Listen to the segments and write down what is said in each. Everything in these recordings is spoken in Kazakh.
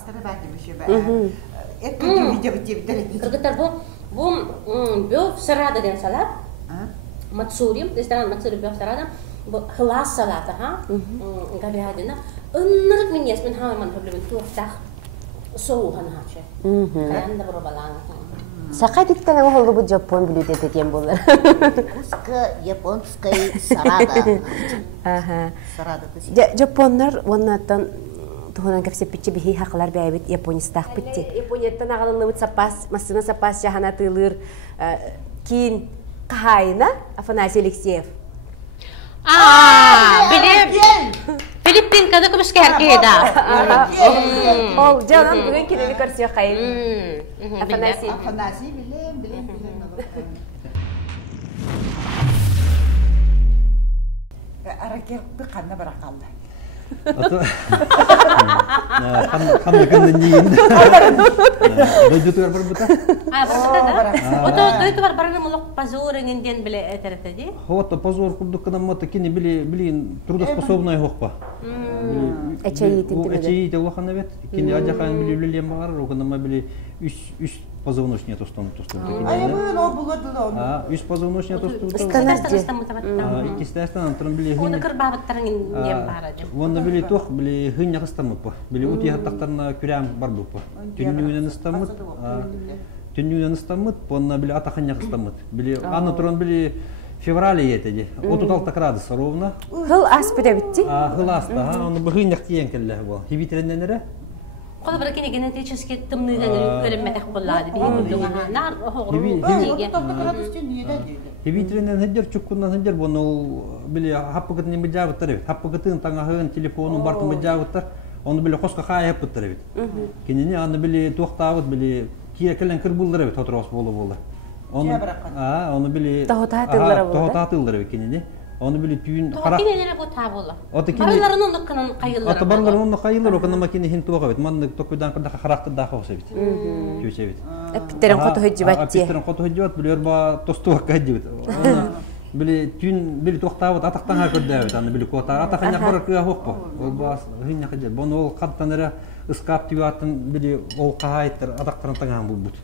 астары бәді мүше бә. Әткіде видео бітті. Кыргыттар bu böv sarada den salat. Matsuri, restaurant Matsuri böv sarada. Bu hılas salata ha. Говядина. Ыннырык мен есмен хамаман проблемин туақтақ соуған хачы. Каянда бұры балаң. Сақай диттен оғылы бұл жапон білуде деген болар. Русско-японской сарада. Жапоннар оннаттан туғынан көпсеп бітчі бейхей хақылар бәйбіт Японистақ бітті. Японияттан ағалылы бұд сапас, масына сапас жағана тыйлыр кейін қайына Афанасий Алексеев. Білем! Филиппин kada көбіске әркейді. Ол жағынан бүгін келелі көрсе қайын. Афанасий білем. Араке бір қанна бір ақалды. Қамды күнді дейін. Дойдуты бар бұта? Ото дойты бар барғы мұлық позорыңынден біле әтірді де? Хота позор күрдік қынан мұты кені білейін трудоспособный хоқпа. Әчейті ұлақаны бет. Кені ажақайын білеулелем бағар, оғынама біле үш позвоночния тостан. Ай, бұл ол бұлады. Үш позвоночния тостан. Икістәстан антырын біле Оны кірбағыттарыңынден бағар. Оны біле тоқ, біле ғын яғыстамыд ба. Біле ұты яғыттақтарына күрәм бар бұл ба. Түннюнен ыстамыд, онына біле атақан яғыстамыд. Біле аны тұрын біле феврале етеді. 36 градус ровно. Ғыл ас бүді бітті? Ғыл аста, оны бұл ғын яқты енкелі бұл. Хивитренен әрі? Қолы бір кені генетически тымныйдан өлімметек болады. Нар Хивитренен хеджер, чуккунан хеджер, бұны біле хаппығытын емі жауыттар ебет. Хаппығытын таңағығын телефонын бартымы жауыттар, оны біле қосқа қай хаппыттар ебет. Кенене аны біле тоқтауыт, біле кие кәлін кір бұлдар ебет, отырғас болы. Оны біле тоғытатылдар ебет кенене. Оны біле түйін қарақ... Тоғы кенелері бұл та болы. Барыларын оны қынан қайылары. Аты барыларын оны қайылар, оқына макені хен туға бет. Манны тоқыдан қырдақа қарақты дақа оқса бет. Көше бет. Әппіттерін қоты хөджі бәтте. Әппіттерін қоты хөджі бәт, біле өрба тостуға қайды бет. Біле түйін, біле тоқтауыт, атақтан көрді бет. Аны біле қота. Атақан яқ барыр күйа қоқпа. Ол бас ғын яқ жер. Бұны ол қаттан әрі ысқап түйатын біле ол қағайттыр атақтарын таңған бұл бұд.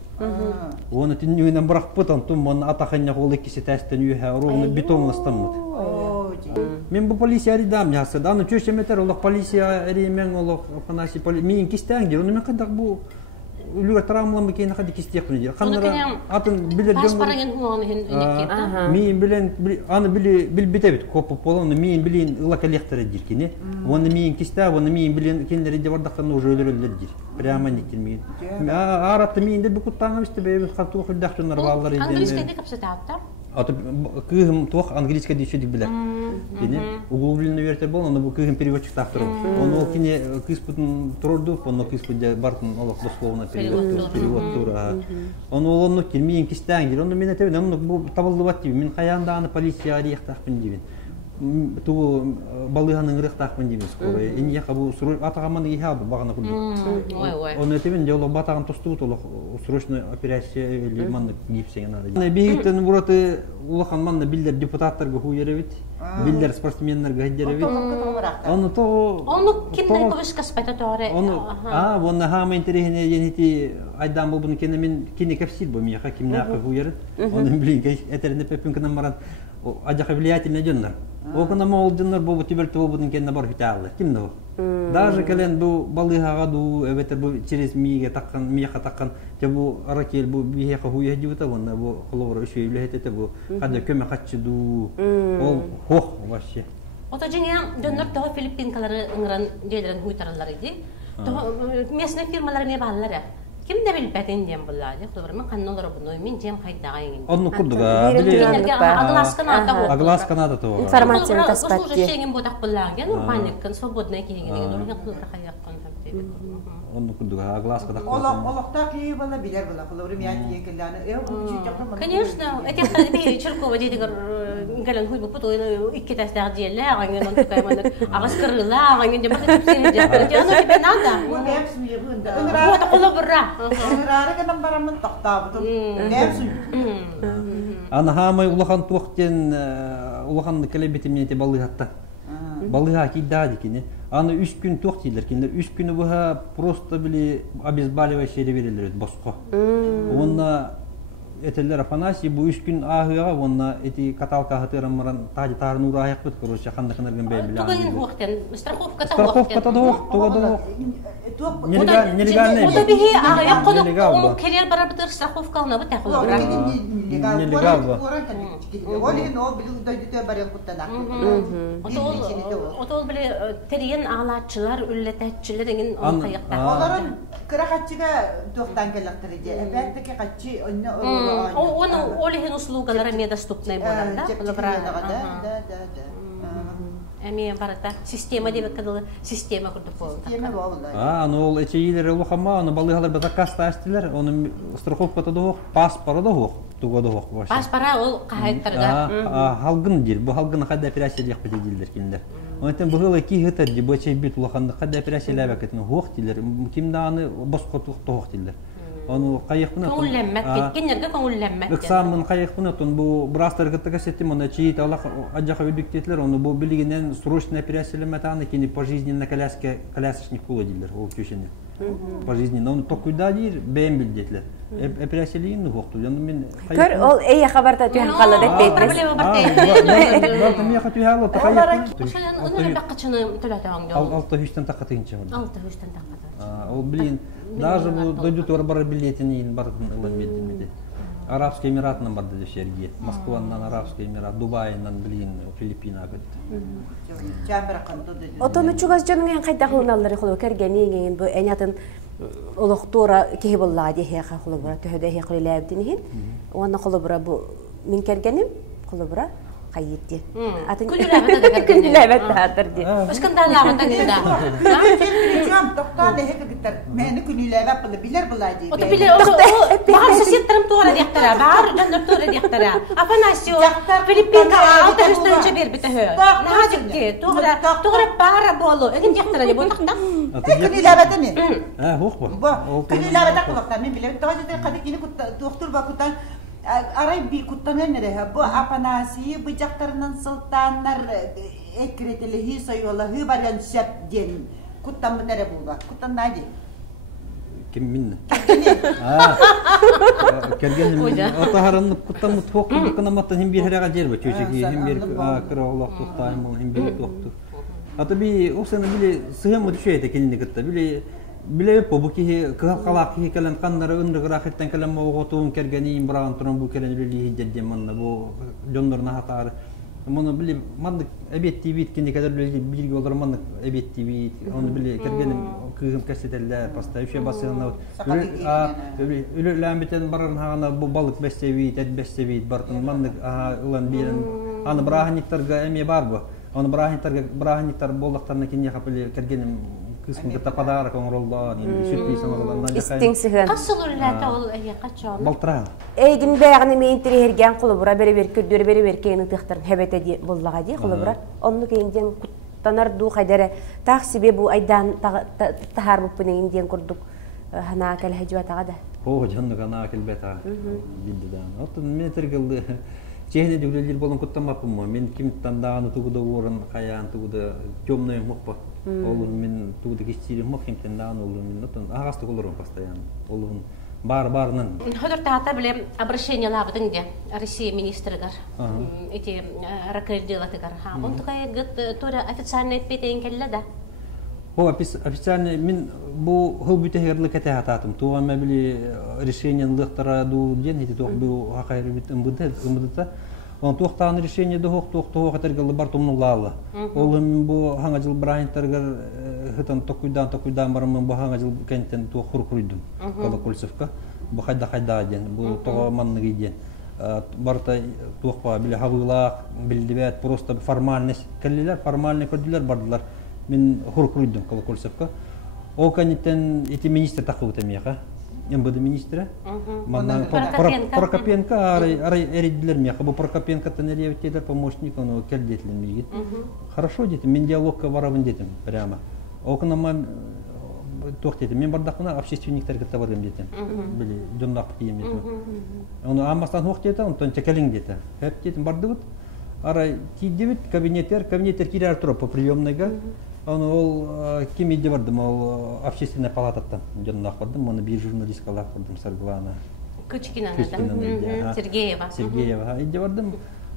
Оны түннігінен бұрақ бұд, оны атақан яқ ол екесі тәстен үйе ровны бетон ыстамыд. Мен бұл полиция әридам яқсы. Аны чөш еметер, олық полиция әримен, олық Афанасий полиция. Мен кестен дер, оны мен қайдақ бұл үлігі травмалан бекені қайды кестек күні дер. Оны кенен паспараген хуағаны үнеккетті? Мен білен, аны білбете бет, көпіп болуны, мен білен ұлақ әлектері дер кені. Оны мен кесте, оны мен білен кенлері де бардақтан уже өлер дер. Прямо нектен мен. Аратты мен де бүкіт таңым істі бәйбіз қартуық үлдәқтен арбалар еден. Английскайда көпсеті аптар? Кыгым туох английский дешедик билет. Кене углубленный вертер бол, но кыгым переводчик автор. Он ол кине кыспытын турду, он кыспыт бартын олох дословно перевод тура. Он ол келмейин кистен кел. Он мен этебен, он бу табылдыбат диби. Мен каянда аны полиция арияктакпын дибин. Ту балыганын ырыктакпын дибин скоро. Эне кабу атагаманы ихабы багана курду. Он этебен жоло батаган тостубут олох срочная операция или манны гипсеген надо. Бейтен бураты улахан манны билдер депутаттарга хуйеребит. Билдер спортсменнерге хеджеребит. Оны то киндер көбүскө спайта торе. Оны хама интерехине енити айдан бул буну кене мен кине кепсил бу мияка кимнакы хуйерет. Оны билин этерине пепинканан баран ажака влиятельный жөннөр. Окуна мол жөннөр бу тиберти бу кене бар хиталы. Кимде бу? Даже келен бу балыга ду эветер бу через миге таккан мияка таккан же бу аракел бу бияка хуя жибута вонна бу коловра үчө илетете бу када көмө катчы ду ол хох вообще. Ото жеңе жөннөр то Филиппинкалары ыңгыран жерлерин хуйтаралар иди. Местный фирмалар не баллары. Ким де билбетин дем булады. Хлормен каннолар буну мен жем кайдагайын. Онну курдуга биле агласкана да то. Информация таспатти. Служащием будак булаген, паниккан свободный кигеген дөрүн хлора кайяккан таптеп. Онну курдуга агласка да. Олохта ки бала билер бала. Хлормен яти екелланы. Конечно, эти калби Черкова дедигер галан хуй бупут ойну икки тастар диеле, аган онтукайман. Агаскырыла, аган жем кытыпсен жапыр. Жано тебе надо. Вот колобра. Рары гынан барамын тоқтабы. Нәпсү. Аны хамай улахан туақтен улахан келебетим нете балыгатта. Балыга кидда дикене. Аны 3 күн тоқ дейділер. Кендер 3 күні бұға просто біле обезболивающий берілер босқо. Онна этелер Афанасий бу 3 күн ахыга, онна эти каталка хатыраммаран тажы тарын ура аяк бит, короче, хандыкыныргын бей биле. Тугын хуктен, страховка Страховка туга. Нелегальный. Ота бихи аяк кодук керер барабытыр страховка ална бит тахыл. Нелегал. Отол биле терен алачылар, үллетечилер деген он кайыкта. Оларын кыракатчыга тоқтан келектириде. Эбеттеке катчы önne Onun олихин услугалары недоступны болар, да? Эми барата система деп кадылы, система курдук болду. Система болду. Ол эчейлер улухама, аны балыгалар заказ таштылар, оны страховка тадык, паспорт да туга да баш. Паспора ол кайыктырга. Халгын дир, бу халгын кайда операциялык бетедилер киндер. Онтен быгылы ки хытыр ди бочай бит улаханды кайда операциялык бетен хук дилер. Кимде аны боско тук дилер. Onu kayıkpına Көңүлләнмәк кеткеннәргә көңүлләнмәк. Ыксамын кайыкпына тон бу брастар гыттыга сеттим, оны чиит алак аджака үдүктетлер, оны бу билигинен срочный операциялама таны кини пожизненно колясочник кулы дилер, ол көшене. Пожизненно, оны токуйда дир, бәйм билдетлер. Операциялыйын хокту, янды мен Көр, ол эйя хабарда түйен қалады бейтмес. Проблема бар. Балты мияқа түйхалы, тақайықпын. Ошолан оны баққачыны төләтәң. Алты хүштен тақатығынша бар. Алты хүштен тақатығынша. Ол билин, даже бу дойдут бар билетин бардын ылын медимеде. Арабский Эмиратынан барды дешерге. Москванан Арабский Эмират, Дубайынан билин Филиппина кетти. Отону чугас жонун кайда кылыналары коло кергенин бу энятын олохтора кебылла дехе коло бара төһөдө хе кылабдин. Оны коло бара бу мен кергеним коло бара кайытты. Атын күнүләбәт хатыр ди. Ышкындаларында гында. Жам токтан лехе гитер. Мени күнүләбәт булы билер булай ди. Ото биле бар соседтерим туара дияктара, бар жандар туара дияктара. Афанасио Филиппинка алты хүстөнчө бер битеһө. Нахажыкти, тугра бара болу. Эгин дияктара деп отакта. Күнүләбәт эми. Хук бу. Күнүләбәт токтан мен биле. Тажы кады кини доктор бакутан арай би куттамен нере. Бу Афанасий бу жактарынан сылтаннар экретели хисойола хыбаран сеп ден. Куттан нере булба. Куттан найди. Ким минне? Келгеним атаһарын куттан токту канаматта хим бир херага жербе чөчеги хим бир кыроолок токтайм бул хим бир токту. Ата би осаны биле сыгымы düşөйт экенин гытта биле по буки калак калан каннары ындыгы рахаттан калам оготуун кергени имбраган туран бу келени биле деддем манна бу жондорна хатары. Моны биле мандык эбетти бит кине кадер бирге болор мандык эбетти бит. Оны биле кергеним кыгым кастеллер поставище басына. Үлөләм битен баран хана бу балык бестевит, эт бестевит бартын мандык улан бирен. Аны брахниктарга эме бар бу. Аны брахниктар болдуктарына кине хапылы кергеним кыскын гыта подарок оңролдон, сюрприз оңролдон. Истиңсиген. Касылуллата ол эге качан. Балтыра. Эйдин бәягыны мен тирергән кулы бура бере-бер көддөр бере-бер кейин тыктыр хәбәтә ди буллага ди кулы бура. Онны кейинден куттанар ду хайдары так себе бу айдан тахар бу пенен ден курдук хана кал хаҗватага да. О, жанны гана келбета. Биддән. Атын метр кылды. Чехне дүгелер болон куттамапмын. Мен ким тандаганы тугуда орын каян тугуда темный мукпа. Ол мен тугуда кистири мук ким тандаганы ол мен атын агасты колорун постоянно. Ол бар-барнын. Хөдөр тата биле обращение лабдын де Россия министрыгар. Эти ракырдылатыгар. Он такая гыт тора официальный петен келле да. О, официально мен бу хыл бүтегерлик эте хататым. Туган мебили решение лыктара ду ден эти тох бу хакайры бит ымбыдыта. Он тохтан решение до тох атергалы бар тумнулалы. Ол мен бу ханга жыл брайнтаргар хытан токуйдан бармын бу ханга жыл кенттен тох хуркуйдум. Колокольцевка. Бу хайда ден, бу тога манныгы ден. Барта тохпа биле хавылак, билдебет просто формальность келлелер, формальный көрдүлөр бардылар. Мен хуркуйдум Колокольцевка. О канитен эти министр такыбыта мияка. МВД министра. Прокопенко арайдилер мияка. Бу Прокопенко тенеревтелер помощник, он келдетлен мигит. Хорошо детим, мен диалогка барабын детим прямо. Окнама тох детим. Мен бардакына общественниктер гытта барым детим. Били жондак кийим детим. Оны амастан хок детим, онтон чекелиң детим. Хеп детим бардыбыт. Арай тидебит кабинеттер кирер туруп по приемныйга. ол кем иде бардым, ол общественная палататтан жоннақ бардым, оны бір журналистка лақ бардым, Сарглана. Сергеева. Сергеева. Иде бардым.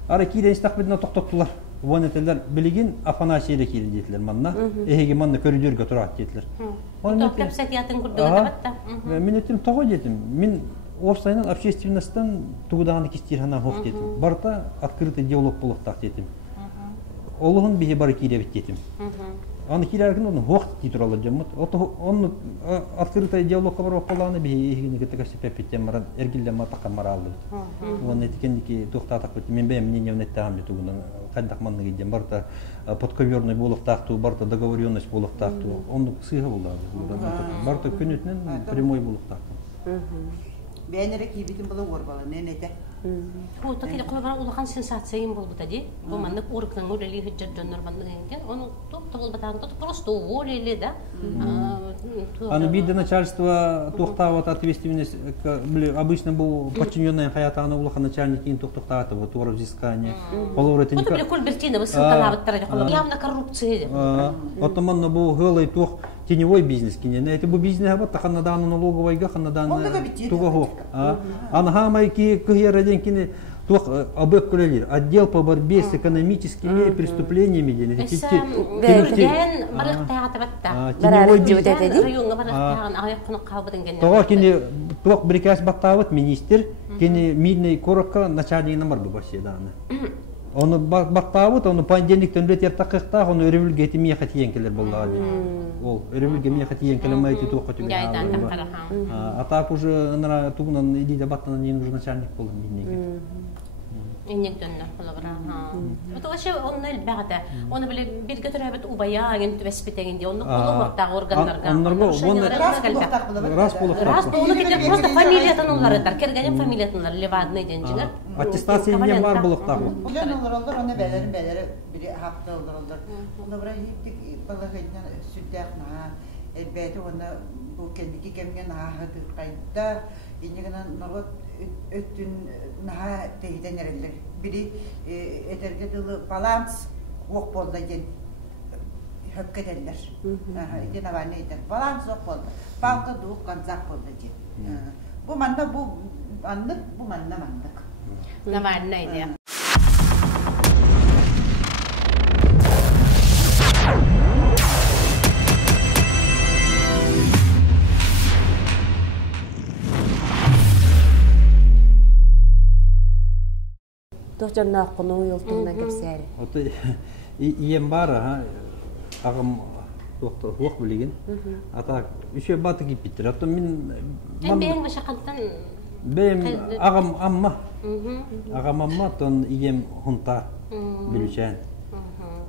Ара кейден істақ бедіне тоқтаттылар. Вон етелер білеген Афанасийле кейден детілер манна. Эге манна көрідерге тұрат детілер. Тоқтап сәтиятын күрдігі табатта. Мен еттім тоғы детім. Мен Орсайнан общественностьтан тугудағаны кестер хоқ детім. Барта открытый диалог болықтақ детім. Олығын бейе бары кейдебет детім. Аны кирәрген оны хоқ титр алып жаммат. Он открытый диалогқа бар оқаланы бейе егені кетігі сепепеттен маран әргілден матаққа мара алды. Оны еткендікі тоқтатақ бетті. Мен бәйім мнение өнеттіғам бет ұғынан қайдақ манны кейден. Барта подковерный болықтақту, барта договоренность болықтақту. Оны сыйға болды. Барта көнетінен прямой болықтақту. Бәйнері кейбетін бұлы орбалы, нән әді? Хота келе қойбара улахан сенсацияйын болды тәде. Бұл маңдық орықның өлелі хүджет жонлар бандығы енген. Оны тоқ-тоқ батағында просто уволили, да? Аны биде начальство тоқтават ответственность, обычно был подчиненный хаятағына улахан начальник кейін тоқтақтаты, вот оры взискания. Это были Кульбертиновы ссылкалаваттары, явно коррупция. Отоманно был гылый тоқ теневой бизнес кине. Это был бизнес, вот ханнадан налоговайга, ханнадан тугого. Аны хамайки кыгера кине тух обып кулелер. Отдел по борьбе с экономическими преступлениями. Теневой бизнес. Того кине тух брикас баттават министр кине мидный коракка начальник номер башеданы. Оны баттават, оны понедельниктен летер тақиқта, оны өрөвілге еті мия қатиен келер болды. Ол өрөвілге мия қатиен келемайты туққа түгі. А так уже туғынан идейді баттынан ең уже начальник болды миднеге. Иннегдөннөр холобра. Вот вообще он элбәгәдә. Оны беле биргә төрәбет убаяген төбәспетегенде, оны коллыгыртагы органнарга. Раз булып. Раз булып просто фамилиятан улар әйтәр. Кергән фамилиятанлар Левадный денҗинер. Аттестация не бар булып тагы. Улар олар аны бәләре бире хакта олар. Оны бер итик балагыйдан сүдәкна. Элбәте оны бу кендики кемгән ахаты кайда. Инегенән народ өттүн наha тейден эрелер. Бири этерге дылы баланс ок болду ген хөккеделер. Ген аваны эйтер баланс ок болду. Балка дук канзак болду ген. Бу манда бу андык, бу манда мандык. Навальный идея. Тохжанна куну юлтундан кепсәре. Оты ием бара, агам доктор хук билеген. Ата үчө баты кип биттер. Ата мен Бен машакаттан бем агам амма. Агам амма тон ием хунта билчән.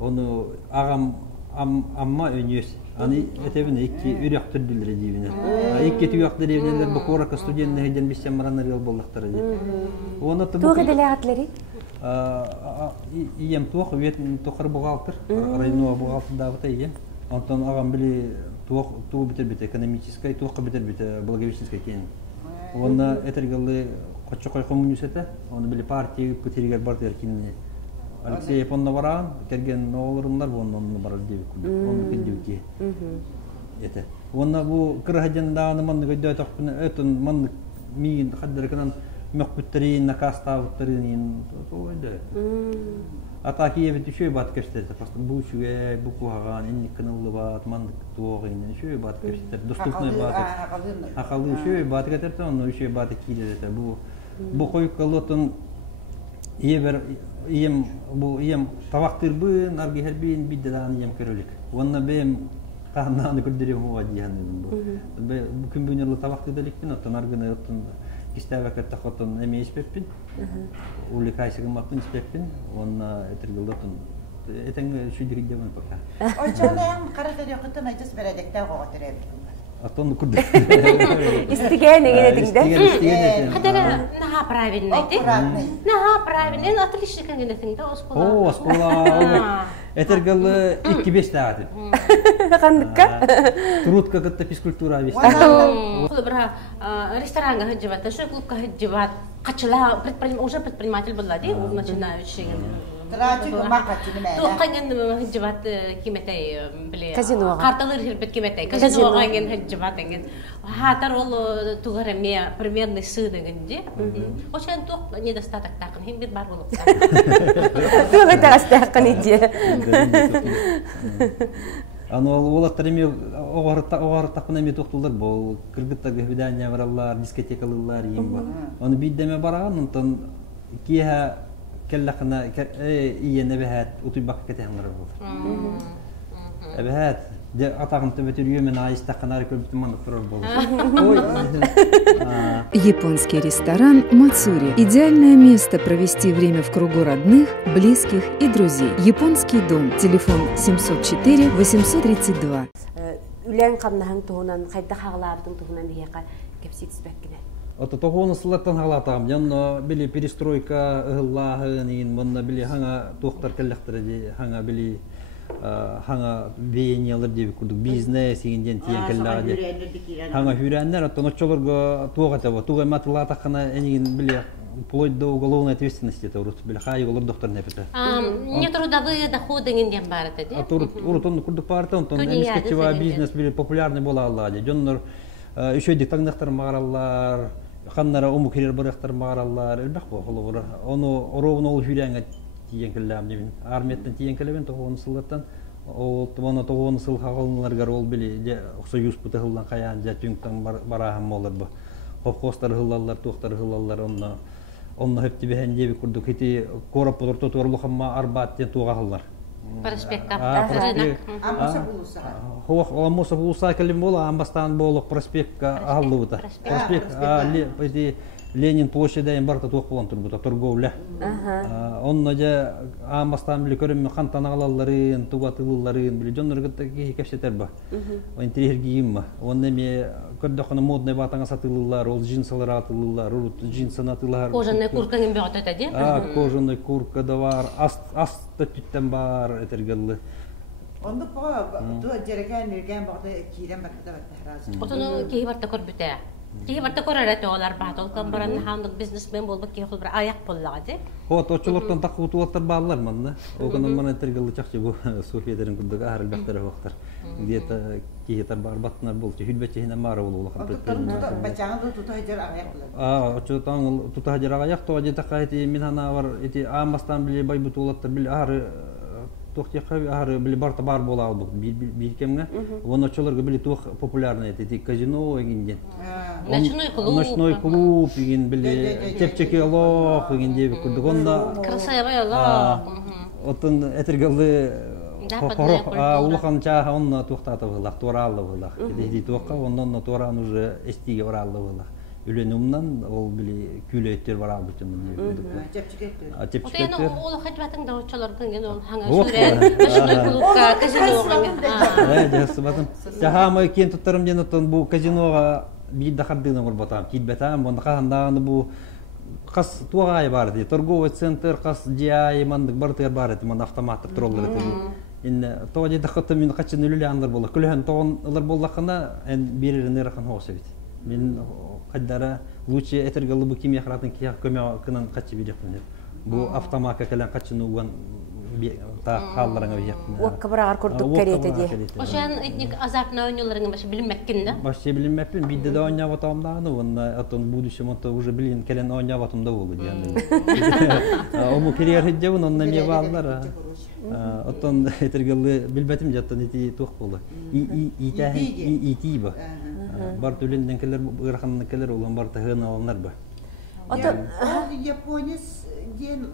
Оны агам амма өнөс. Аны этебин эки үрәк төрдүлөр дибине. Эки түяк деревнелер бу корак студентне һәдән бисем мараннар ел булдыктыр ди. Оны Тугы делегатлары. Ием тух вет тохар бухгалтер, районный бухгалтер да вот ием. Антон агам били тух бит экономической, тух бит благовещенской кен. Он этергелы кочокой коммунисты, он били партии потерял бартер кине. Алексей Поннаваран, керген новоларындар оннан бар дип куды. Он кидивки. Это. Он бу кыргыдан манны гыйда тахпын этен манны мин хаддыркан мөхбүттерин накастауттырын тойды. Атаки евет еще бат кештер, просто бу шуе бу куган инни каналлы бат мандык тоогын еще бат кештер. Доступный бат. Акылы еще бат кетер, он еще бат киде это бу койкалотын Ием тавактыр бын, арги хербин биддан ием көрөлүк. Онна бем кахнаны көрдөрөм вадияны бу. Бу күн бөнөрлө тавактыр деликпин, оттон аргыны оттон кистәбәкәт тахотон эмес пеппин. Улыкайсыгы мактын спеппин, онна этергелдотон. Этең шүдүк дебен пока. Очоны карата дәкътен айтыс берәдәктә гыгытырып. Аттон курды. Истигән дигән. Хадара наха правильный. Наха правильный. Отлично кангенетин да оскола. О, оскола. Этергел 2-5 саат. Кандыкка? Трудка кытта физкультура вести. Бра ресторанга хадживат, шо клубка хадживат. Качла уже предприниматель был лади, начинающий Трачик макачыны мәле. Тоққан хыджыбат киметей биле. Казиноға. Карталар хирбет киметей. Казиноға ген хыджыбат ген. Хатар ол тугареме примерный сы дегенде. Ошен тоқ недостаток тақын хим бит бар болуп. Туга тагастакын иде. Олаттар эми оғар тақын эми тоқтулар бол. Кыргыттагы видания баралар, дискотекалылар ем. Оны биддеме бараган, онтон киха келлақына иен эбәһәт утуйбақ кетәңләр булды. Эбәһәт де атағын төбөтөр йөмен айыстақынары көрбүтүн маны турар болды. Японский ресторан Мацури. Идеальное место провести время в кругу родных, близких и друзей. Японский дом. Телефон 704-832. Үлән қамнаһың туһунан қайда хағлаабытың туһунан бияқа кепситсбәккенә. Ото тоғуны сылаттан халатам. Жанна били перестройка ыллаһы нин монна били хаңа тохтар келләхтәре хаңа били хаңа веяниялар дип курдук бизнес игенден тиен келләде. Хаңа хүрәннәр ото ночолорга туга таба туга матла тахана энигин били вплоть до уголовной ответственности это урут били хай голор доктор непета. Не трудовые доходы инден бар это. Урутон курдук парта он эскетчева бизнес били популярный бола аллади. Жоннор еще диктаңдактар магараллар ханнара умукирер барактар магараллар элбак болор. Оны оровун ол хүрәнгә тиен келләм дибин. Армияттан тиен келебен тогон сыллаттан ол тоны тогон сыл хагалларга ол били союз бутылган каян жатүңтан бараһам болор бу. Попкостар хыллалар, тохтар хыллалар онны хепти бехен диби курдук хити корап болорто торлухамма арбаттен туга хыллар. Проспектка. Амоса булуса. Хох амоса булуса келем бола амбастан болук проспектка аллыбыта. Проспект эти Ленин площадьден барта тук болон турбута торговля. Онна же амбастан били көрөм кантан алалларын, тугатылларын били жонноргытта кепсетер ба. Интерьер кийим. Онна ме көрдөкөнө модный батаңа сатыллар, ол джинсалар атыллар, джинсын атыллар. Кожаный куртка ким бөгөт этеди? Кожаный куртка да бар, аста түттен бар этергелли. Онда по жереген мерген багда кирен бакта баттахразы. Отону кей барта көрбүтэ. Кей барта көрөрөтө олар баатол камбаран хандык бизнесмен болбук кей кылбыр аяк боллагы. Хот очолордон такутулаттар баалар манда. Огонун мана тергелли чакчы бу Софиядерин күрдөгө арыл бактары бактар. Где-то киетер бар баттар болчу. Хүлбече хина мара болуп калды. Бачаңды тутажыр аяк болот. Очотан тутажыр аяк то жета кайты мен ана бар эти амастан били байбутулаттар били ары тохтяка ары били барта бар бола албык биркемге. Оны очолорго били тох популярный эти казино эгинден. Ночной клуб еген били тепчеки лох еген деби курдук онда. Красивый лох. Отын этергелди улахан чаха онна тухтата булак, тураллы булак. Деди тохка ондан туран уже эстиге бараллы булак. Үленумнан ол били күлөттөр бар албытын мен. Тепчекеттер. Ол хажбатын да очолордун ген ол хаңа сүрө. Ночной клубка, казинога. Жасыбатын. Жахамы кен туттарым ден отон бу казинога бидда хардына бар батам. Китбетам, онда канданы бу кас тугай бар ди. Торговый центр кас жай мандык бартыр бар ди. Ман автоматтар туралар ди. Ин тоди да хатта мен качын үлеляндар болла. Күлһен тоонлар боллакына эн бирерне рахан хосебит. Мен каддара лучше этергелли бу кимия хратын кия көмө кынан качы бирекмин. Бу автоматка келен качын уган та халларыңа бирекмин. Уаккабарагар курдук керете ди. Ошен этник азартна ойнолорыңа башы билинмеккин да? Башы билинмекпин. Бидде да ойнап атамдагы, онда атон будущем ото уже билин келен ойнап атамда болду дияны. Ому керер хеджебин онна ме балдар. Отон этергелли билбетим жаттан ити тук болду. Ити ба. Бар төленден келер, ырахандан келер olan бар тахын аланлар ба. Японец ден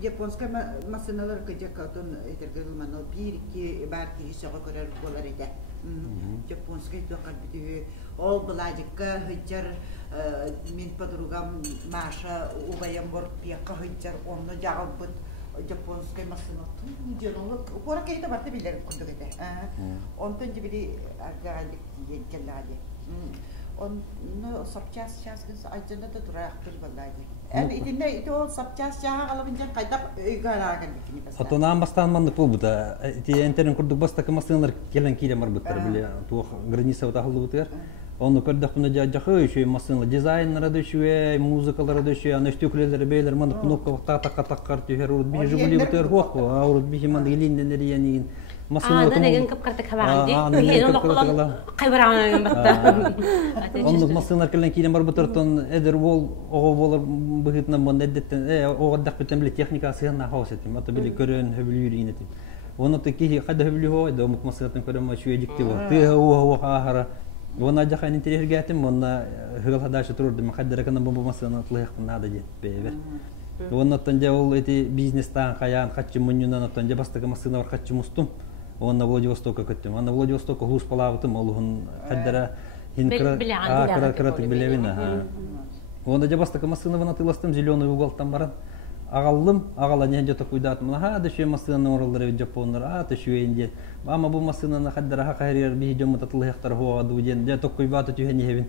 японская машиналар кыжакатын этергелман ол бир-iki бар кирисога көрөр болар эде. Японский токар бити ол буладыкка хыжар мен подругам Маша убаям бор пияка хыжар онно жагылбыт японская машина туденолук пора кейте барты билер күндөгөдө. Онтон жибири аргалык диен келлади. Он сапчас гыз ажында турактыр баллади. Итинде ито сапчас жагалабын жан кайда ыйгараган дикини баста. Отонан бастан мандык болбута. Ити энтерин курдук бастакы машиналар келен кире марбыттар биле. Тух граница утахылды бутер. Onu körдөх буны жакы еще машина дизайнера дөшүе, музыкалары дөшүе, аны стеклелер бейлер маны кнопка так түйер урут би жигули бутер хок, аурут би ман гилиндер янигин. Машина деген кыпкырты кабаган ди. Хен олоклон кайбараган батта. Onu машина келен кийин бар бутертон эдер вол ого болор быгытна монда деттен ого битен биле техника сыгына хаусетим. Ата биле көрөн хөбүлүр инетим. Оны таки кайда хөбүлү да мук машинатын көрөм ачу эдиктиво. Ты ого ахара. Оны жахан интерьергатим, оны хылхадаш турдум кайда кана бомба машина атлык надо дет бевер. Оны тонде ол эти бизнестан каян качы мунюнан тонде бастыгы машина бар качы мустум. Оны Владивостока көттүм. Аны Владивостока хус палабытым, олун кайдара кратик билебина. Оны жабастыгы машина вана тыластым, зеленый уголтан баран. Агаллым, агала не жата куйдат. Мына да ше машина оралдары жапондар, ата шуенде. Ама бу машинаны кайдара хакарир би жөм татлыктар хоаду ден. Я токуй бата түйени хевин.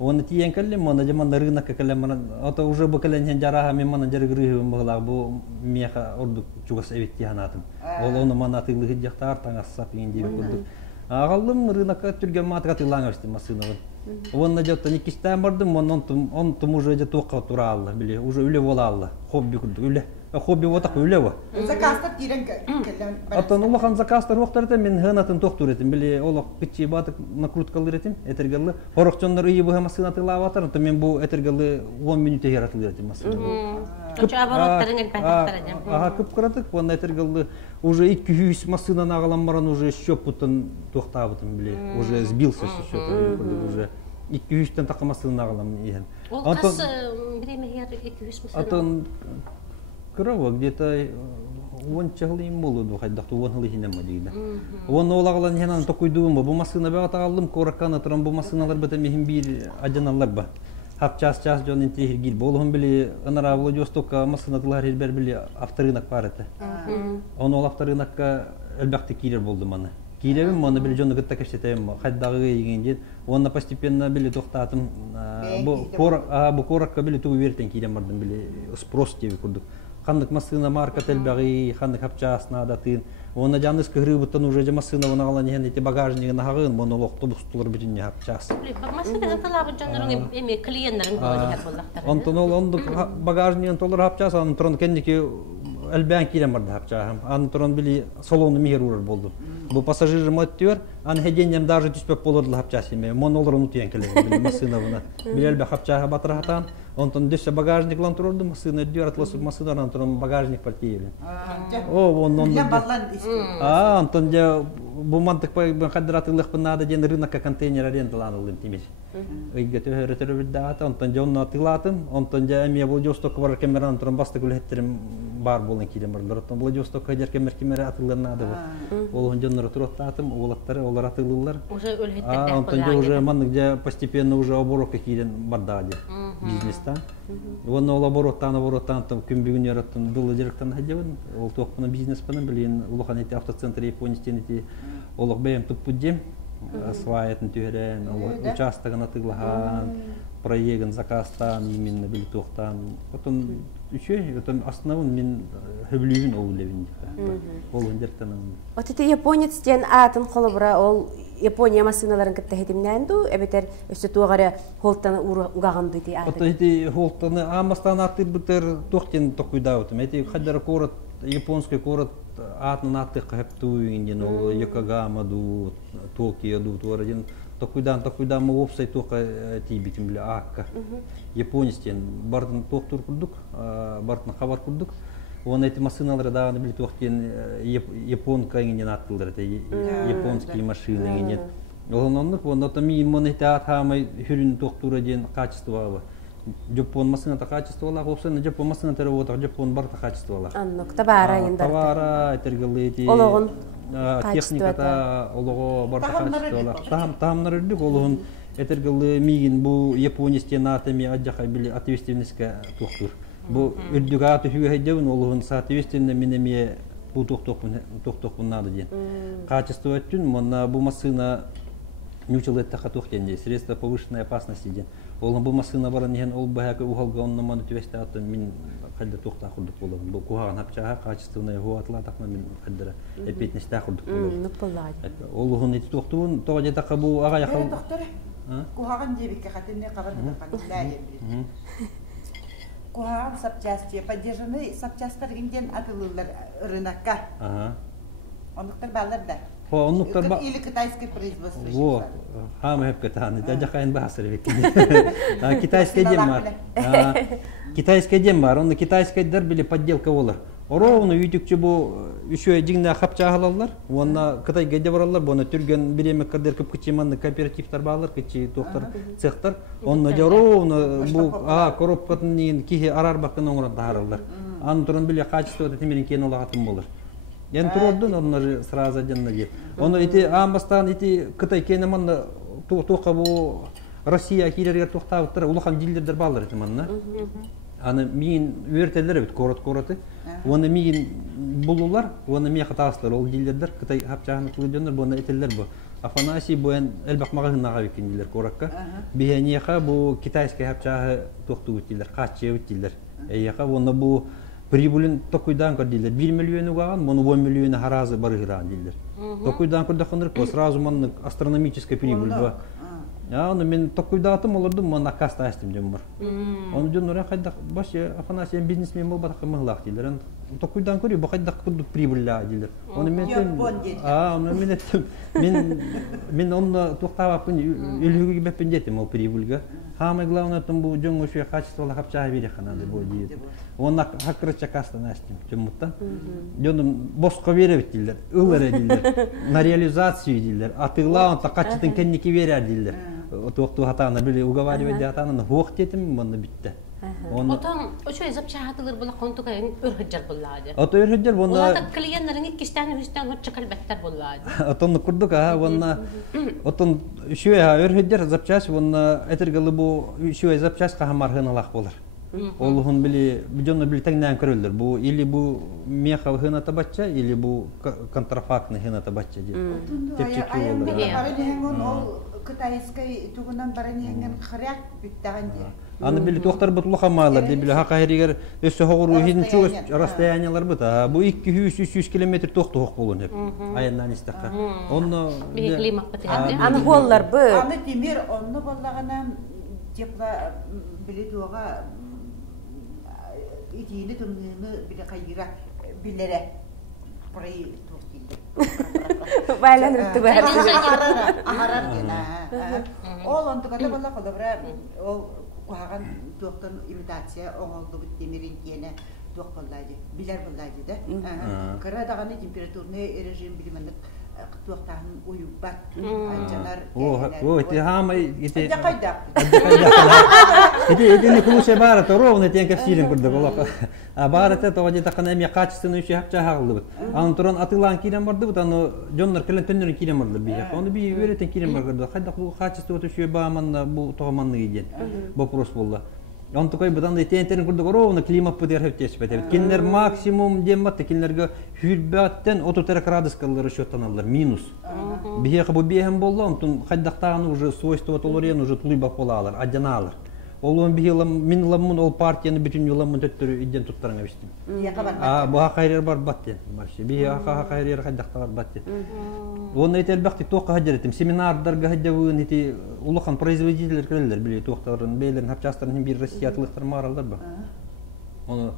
Оны тиен келем, оны жаман рынокка келем. Ата уже бакален жараха мен мана жаргыры багла бу меха ордук чугас эветти ханатым. Ол оны мана тыйлыгы жактар таңассап инде көрдүк. Агаллым рынокка түргөн матка тыйлаңышты машинаны. Оны жата никистан бардым, он том уже же тока туралла, биле, уже үле болалла. Хобби күрдү, үле. Хобби отак үле бу. Заказтар кирен келген. Атын улахан заказтар вактарда мен ханатын токтур этим, биле, олак кичи батык накруткалар этим, этергелли. Хорокчондар ии бу машина тылаватар, то мен бу этергелли 10 минут яратылыр этим машина. Коча обороттарын элбаттар этим. Ага, көп кыратык, оны этергелли уже 200 машина нагаламбаран уже счёпутун токтабытым, биле, уже сбился счёт, уже 200-тен такы машина нагалам иен. Ол кас время хер 200 машина. Атын кырава где-то 10 жылым болду, хайдакты 10 жыл хинем дейди. Оны олагалан хенан токуйдуум бу машина бага алдым, коракана турам бу машиналар бете мехим бир ажаналар ба. Хап час жон интегир гил болгон биле анара Владивостока машиналар бер биле авторынок бар эте. Оны ол авторынокка элбакты кирер болду мана. Киребим мана биле жону гытта кештетем, хайдагы ийгенде, оны постепенно биле токтатым. Бу коракка биле тугу вертен кирем бардым биле спрос деп көрдүк. Кандык машина марка телбаги, кандык хапчас надо тын. Оны жаныс кырыбыттан уже машина оны алган эне те багажниги нагын, мону автобустулар бирин хапчас. Машина талабы жонорун эме клиентлерин болот болдактар. Онтон ол ондук багажнигин толор хапчас, анын туран кендики элбен кирем барды хапчагам. Анын туран били салону мехер урар болду. Бу пассажир моттөр, ан хеденем даже түспөп болорду хапчас эме. Мону олор унутуян келе машина буна. Билелбе хапчага батырахатан. Онтон дөшө багажник лан турду, машина дөр атласып машинадан туран багажник партиели. О, онтон онтон же бу мантык кадратылык надо ден рынокка контейнер арендаланылым тимеш. Ыйга төрөтөрүбүддат, онтон же онну атылатым, онтон же эме Владивосток бар кемеран туран басты күлеттерим бар болон кирем бар. Онтон Владивосток кайдер кемер атылган надо бу. Ол жоннор туруттатым, улаттары олар атылылар. Уже өлөттер. Онтон же уже мандык же постепенно уже оборотка кирен бардады. Бизнеста. Оны ол обороттан там күнбүгүн яраттан дылы жерктен хадебин. Ол токпуна бизнес менен билен улахан эти автоцентр Япониястен эти олог бем туппудем. Сваятын түйрен, участогын атылган, проектын заказтан, именно били токтан. Потом еще основун мен хөблүгүн ол левин. Ол индертен. Вот это японец ден атын колобра ол Япония машиналарын кытта хетимненду, эбетер өсө тугара холтан угаганды ди аты. Вот эти холтаны амастан аты бутер токтен токуйдаутым. Эти хаддар город, японский город атын аты каптуинден, ол Йокогама ду, Токио ду, туараден токуйдан мы опсай тока тибитим биле акка. Японистен бардын токтур курдук, бардын хабар курдук. Он эти машиналары да были тоқтен японка инден аттылдар, это японские машины инден. Он там мин монетат хамай хүрүн тоқтура ден качествовала. Жапон машинада качествовала, опсана Жапон машинада работа, Жапон барта качествовала. Аннук табара индар. Табара этергелети. Ологон техниката олого барта качествовала. Тамнар үрдүк ологон этергеле мигин бу японистен атами аджака били ответственностька тоқтур. Бу үрдүгаты хүйөйдебин олугун соответственно менеме бу токтокун надо ден. Качество өттүн мына бу машина нючелетта хатохтен средства повышенной опасности ден. Ол бу машина баран ген ол бака угалгонна мана түвесте атын мен кайда токта курдук болгон. Бу куган хапчага качественный хуатла такма мен кайда эпетнеста курдук болгон. Олугун эти токтун тога жета бу ага якал. Кухаган дебикке хатынне кабарга кандилай. Кухаган запчасти поддержаны запчастар гинден атылылар рынокка. Онуктар балларда. Онуктар ба. Или китайский производство. Во, хам хеп катаны. Жакайын басыр бек. Китайский дем бар. Китайский дем бар. Оны китайский дар биле подделка болар. Ровно үтүкчү бу еще жигне хапча алалар. Онна Кытайга де баралар. Буны түрген биреме кырдыр кып кичиманды кооперативтер балар, кичи токтор цехтар. Онна ровно бу коробкатын кихи арар бакын оңран таралар. Аны турун биле качеството темирин кен олагатын болар. Ен турдун оннары сразу жанна деп. Оны эти амбастан эти Кытай кенеман тока бу Россия килерге токтаптыр. Улахан дилдер балар этиманна. Аны мин вертелер бит корот-короты. Оны мин булулар, оны ми хатаслар ол дилдер Кытай хапчаны кылдыныр, буны этелер бу. Афанасий буен элбак магагынага бекиндилер коракка. Бихенеха бу китайский хапчагы токту үтилер, качы үтилер. Эяха оны бу прибылын токуйдан кырдилер. 1 миллион уган, мону 10 миллион харазы барыгыран дилер. Токуйдан кырдакыныр, сразу манны астрономическая прибыль ба. Оны мен токуйдатым олордум, мана каста астым дем бар. Оны жонора кайдак баш Афанасий бизнесмен бол бата мыглак дилер. Токуйдан көрү бу кайдак кырды прибыльла дилер. Оны мен оны мен онда токтабаппын, үлгүгө беппин детим ол прибыльга. Самое главное там бу жоңошо качестволу хапча бере канады бу дейт. Оны хакырча каста астым жомуттан. Жондум боско беребит дилер, ылыры дилер. На реализацию дилер. Атыгла онта качтын кенники берер дилер. Токту хатаны биле уговаривать датаны хук детим, монда битти. Отон ошо запчаатылар була контугайын өрхөжжар буллады. Ото өрхөжжар бонда. Улата клиенттарын иккистен үстен хөччөкөл беттер буллады. Отон курдук вонна отон шуя өрхөжжар запчас вонна этергалы бу шуя запчас кахамархыналак болар. Олхун биле жонно биле теңнен көрөлдөр. Бу или бу меха хына табачча или бу контрафактный хына табачча деп. Китайский тугунан баранен хряк биттаган ди. Аны биле токтор бутлуха малар ди биле хакайригер өсө хогуру хинчу расстояниялар бут. Бу 200-300 км токток болон деп. Аяндан истака. Онно климат битгенде. Аны голлар бу. Аны темир онно боллагана тепла биле туга итини тумны биле кайра билере. Бурай Байлан рүтү бар. Ол онтуката болла колобра ол кухаган доктор имитация оңолду бит темирин кене док боллайды. Билер боллайды да. Кара даганы температурный режим билимендик токтагын уюбат жанар. О, ти хамай ити. Жакайда. Ити кулуше бара то ровно тен кафсирин курда болока. А бара те то вади такана ми качественный уши хапча хагылды. Аны туран атылан кирен барды бут, аны жоннор келен төннөрүн кирен барды бия. Аны би веретен кирен барды. Кайда бу качество уши бааман бу тогаманны иден. Вопрос болду. Он такой бутан да тентерин курда ровно климат подерхетеш бетет. Кинлер максимум демат, кинлерге хүрбаттен 30 градускалар шоттаналар минус. Бия бу бием болду, он кайдактан уже свойства толорен уже тулыба полалар, адяналар. Олон бигелам мин ламун ол партияны бүтүн юламын төттөрү иден туттарыңа бистим. Бу хакайрер бар баттен. Марши бия хакайрер кайдактар баттен. Оны этел бакти тока хаджаретим семинардарга хаджавын эти улахан производителер келелер биле токтарын бейлерин хапчастарын бир россиятылыктар маралдар ба. Оны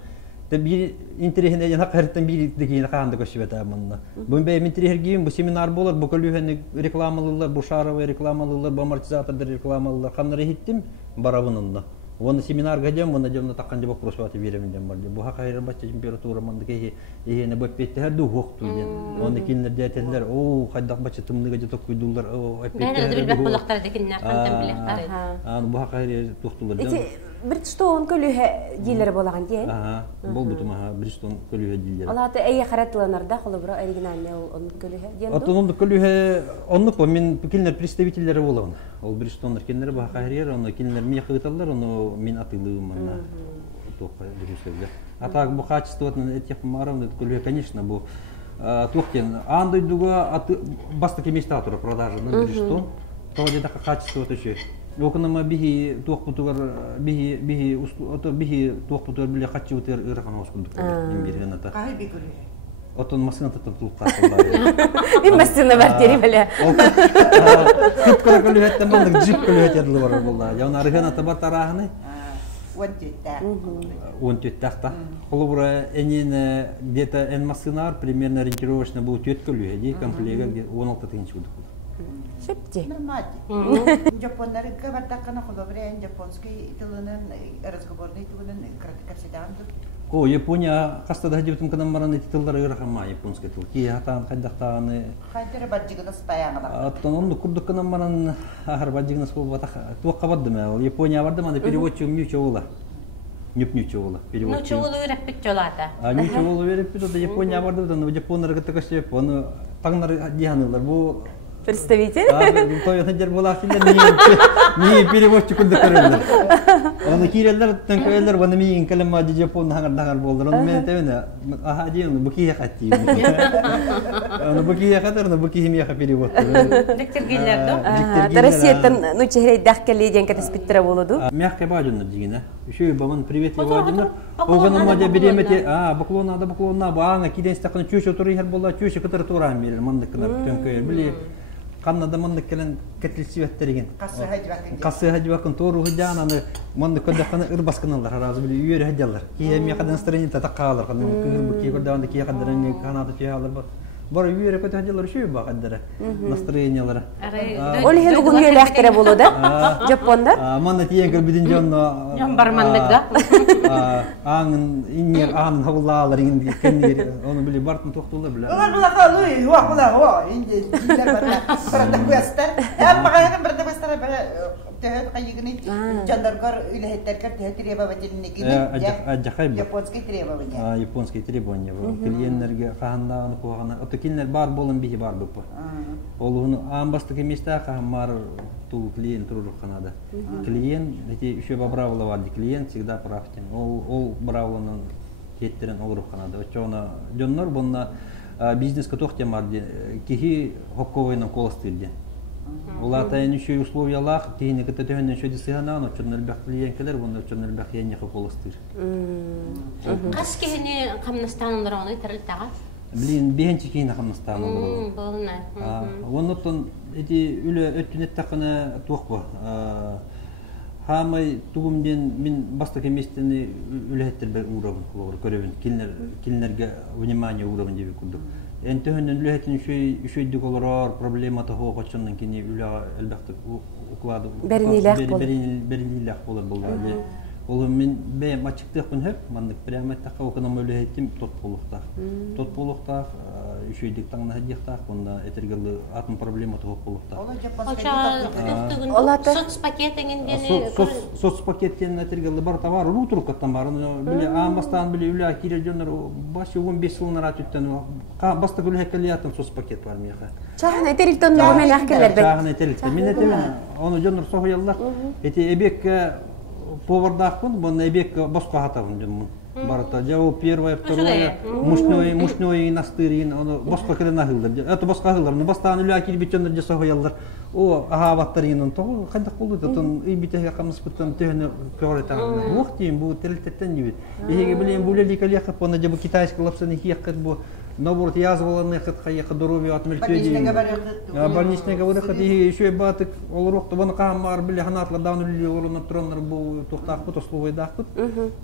бир интерехне жана хакайреттен бир деген канды көчүп атамында. Бу бе интерехгим бу семинар болор, бу көлүхөнү рекламалылар, бу шаровый рекламалылар, бу амортизатордор рекламалылар каннары хиттим барабынында. Оны семинарга жам, оны жамна таккан жабак просваты беремин жам бар. Бу хакайрер бача температура мандыке эне бөппетте ду хокту ден. Оны кинлер детелер, о кайдак бача тымдыга жата куйдулар, о эппетте. Бәле билбек булактар декиннәр кантан билектар. Аны бу хакайрер туктулар. Бирстон көлүһө дилер болаган ди. Болбутум Бирстон көлүһө дилер. Алаты эйе харатланарда холобро оригинальный он көлүһө ден. Отон көлүһө онну по мен кинлер представителлери болгон. Ол Бирстоннар кинлер ба хакайрер, оны кинлер мехыталар, оны мен атылыым ана тока дирюсөлдө. Атак бу качествоны этих маравны көлүһө, конечно, бу токтен андай дуга бастыки места тура продажа на Бирстон. То де така качество төшө. Окунама биги тохпутугар биги тохпутугар биле качы утер ырган оскундук. Имбиргената. Кай бигүлү. Отон машина тутулукка. Мен машина бар тери беле. Кыт кора көлөттен мандык джип көлөт эдил бар булда. Жана аргана табар тарахны. 14 тахта. Холобра энин где-то эн машинар примерно ориентировочно был тёткөлү, эди комплега 16 тыгын чудук. Шепти. Нормально. Жапондар габартакана холобра японский тылынын разговорный тылынын кратикапсидан. О, Япония кастада хадибтым кадан бараны титуллары ырахама японский тил. Ки хатан кайдактаны. Хайдыр баджыгынас баягыда. Аттан онду курдук кадан баран ахар баджыгынас болбата. Туакка бардым. Япония бардым, анда переводчик Нючоула. Нючоула. Переводчик. Нучоула үрәппит жолата. Нючоула вериппит, да Япония барды, да японлар гытыкашып, аны таңнар дияныйлар. Бу Представитель? Той хәдер була филер ни переводчик курдук көрәләр. Аны кирәләр тәнкәләр баны мин калема Япон хагар булдыр. Аны мен тәвенә ахадиен бу кия хатти. Аны бу кия хатыр, бу кия мия перевод. Диктергеләр дә. Россиятан ну чехрей дахкали ден ката спиттера болду. Мягкая баҗынны дигән. Иши баман привет баҗынны. Оганы мадә биремете, баклона, бааңа кидән стакан чүш отуры һәр була, чүш кытыр турам бир, мандык кына тәнкәләр били. Канада мандык келен кетилсибеттерген. Касы хаҗбакын тору хаҗаны мандык көдәхәне ырбаскыналар, разы били үйәр хаҗалар. Кия мия настроение татакалар, каны кыр бу кия көрдәвәндә кия кадәрен канада чыгалар бар. Бар үйәр көдәхәҗалар шуй ба кадәре. Настроениялары. Ол хен угун еләхтере болду да. Жапонда. Манда тиен кер бидин жонно. Жан бармандык да. Аңын иннер аңын хавлалар инде кеннер. Оны били бартын токтулар биле. Олар була калый, хуа, инде дилер бар. Барда куястар. Багайгын барда бастара бара тәһәт кайгыны жандаргар үләһәттәргә тәһәт требовательный гыны. Японский требования. Японский требования. Клиентлерге ханда аны кугана. Отокинлер бар болын бихи бар бу. Олуны амбастык места хамар ту клиент туру Канада. Клиент эти еще правила бар. Клиент всегда прав. Ол правиланы кеттерен олур Канада. Очона жоннор бунна бизнеска тохтемарди кихи хокковойнан коластырды. Улатайын еще условиялах, тейни ката төһөннән шөди сыганан, очоннар бак клиентлер, бунда очоннар бак яңа коластыр. Кас кехне камнастаннар аны тирилтага. Блин, бенчи кейна камнастаннар. Болна. Оннотон эти үле өттүнет такына тохпа. Хамай тугумден мин бастык эместени үлеттер бер уровень кулор көрөбүн. Кинлерге внимание уровень деп курдук. Энтөһөннән үлеттин шөйдүк олорор проблема тохо кочоннан кини үле элбәктик уклады. Беринилек болор булды. Ол мен бе мачыктык күн хөп, мандык прямо такка окунам үлеттим тот болукта. Тот болукта шөйдүк таңна хадыктак, онда этергеле атым проблема тохо болукта. Олата соцпакетиңдени соцпакеттен этергеле бар товар рутуркаттан бар. Биле амбастан биле үле кирежөннөр башы 15 жылнара түттен баста гүлһекелиятын соцпакет бар мияха. Чахна этерилтон мен ахкелер бек. Чахна этерилтон. Мен этем аны жөннөр сохуяллар. Эти эбек повардахпын, бон эбек боско хатабын жөнмүн. Барата жау первое, второе, мушной настырин, аны боско келен ахылдар. Это боско ахылдар. Бастан үле кирбичөннөр жасохуяллар. О, ахаваттарынын тогу кайдак болду тотон ибитеге камыспыттан төһөнө көрөтөн. Уктим бу терилтеттен дибит. Эге билем бу леликали хапона жабу китайский лапсаны хияккат бу набор язваланы хатхая здоровье отмельчеди. Больничныйга выход и еще батык олорокто баны камар биле ханатлардан үле олонуп тураннар бу токтакпыт условойдакпыт.